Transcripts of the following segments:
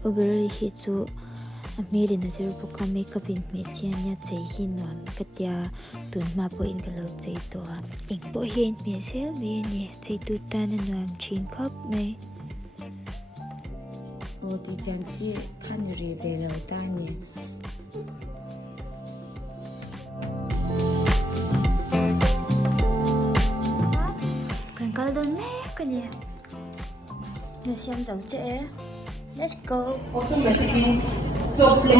Overall hi chu amiri na zero poka makeup in me chianya chei hi nuam katia tun ma po in galo chei to ing po hen me sel me ni chei tu ta na nuam chin khop me o ti chan chi khan ri ve lo ta ni kan kal don me ka ni ne siam zau che let's go automatically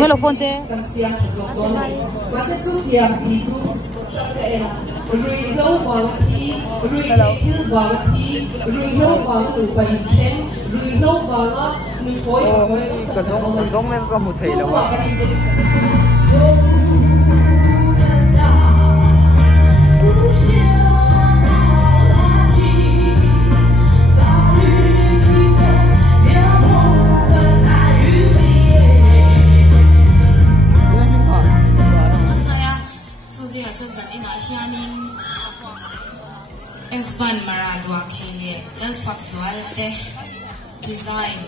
hello phone te kan siam zo to wa se tu pia bi tu rui lo wa ki rui ki wa ki rui lo wa lu pa in chen rui lo wa la ni hoi hoi ka dong me ka mu thei lo wa Esban maradwa khele lal faksual te design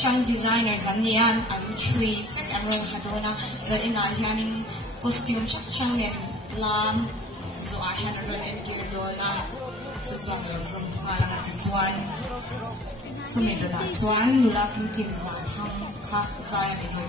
shang designer zanian am chui fek aro hadona zarina hianin costume chang nen lam zo a hanron interior dona chu chuang lo zum nga la ti chuan chumi da chuan lula kim za thang kha zai mi lo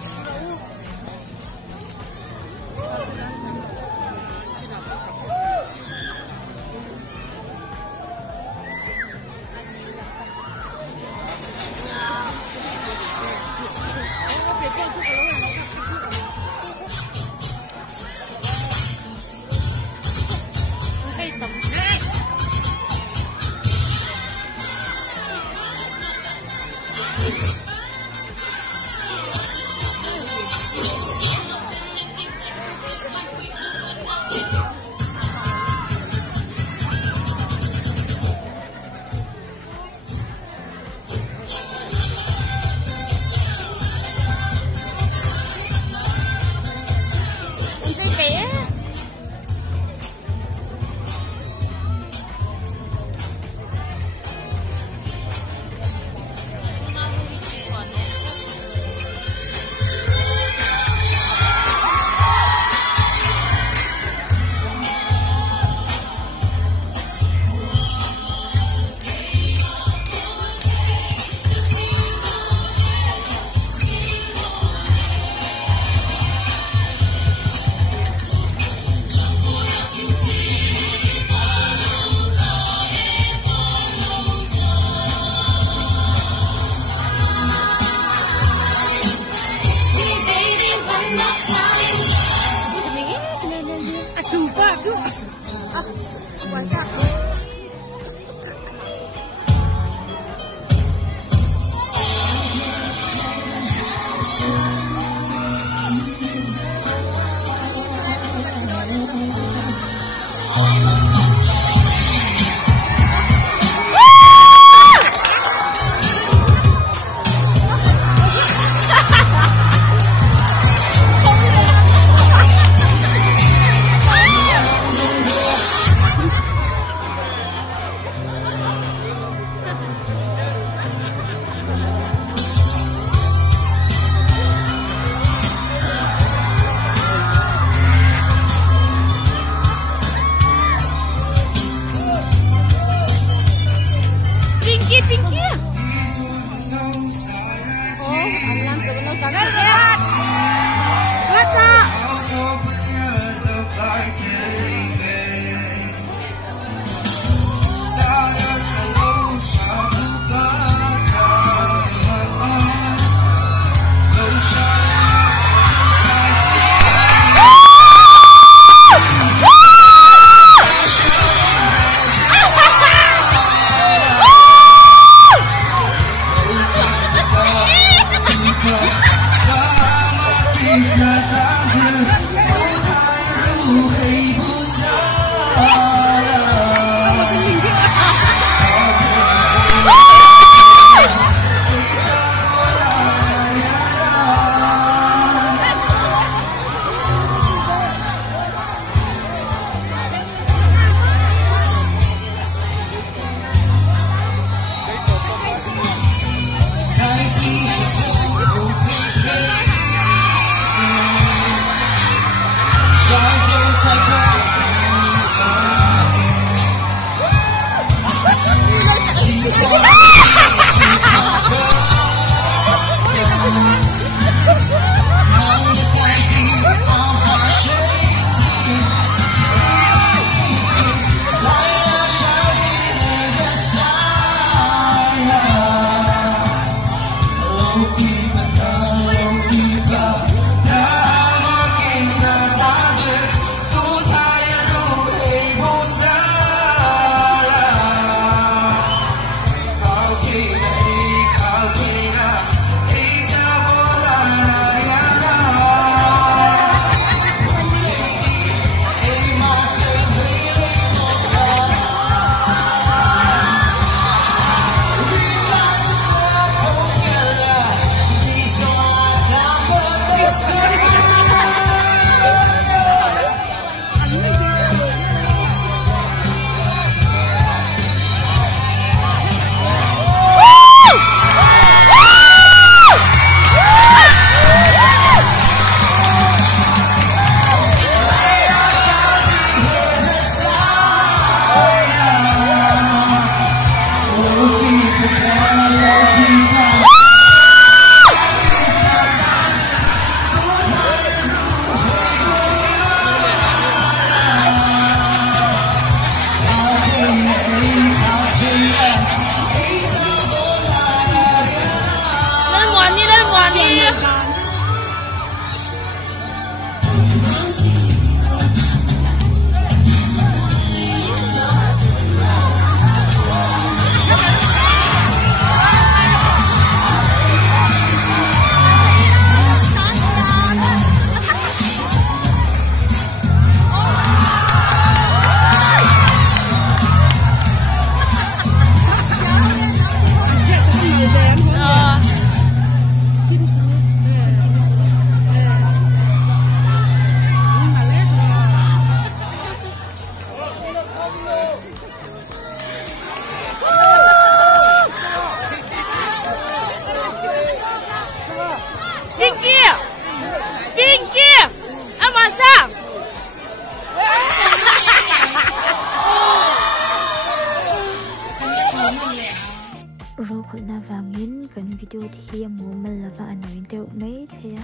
na vangin kan video thi amu MLA va anoin teu mai thea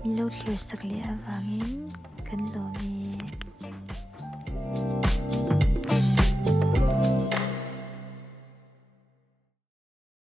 min lo clear sak le avangin kan lo mi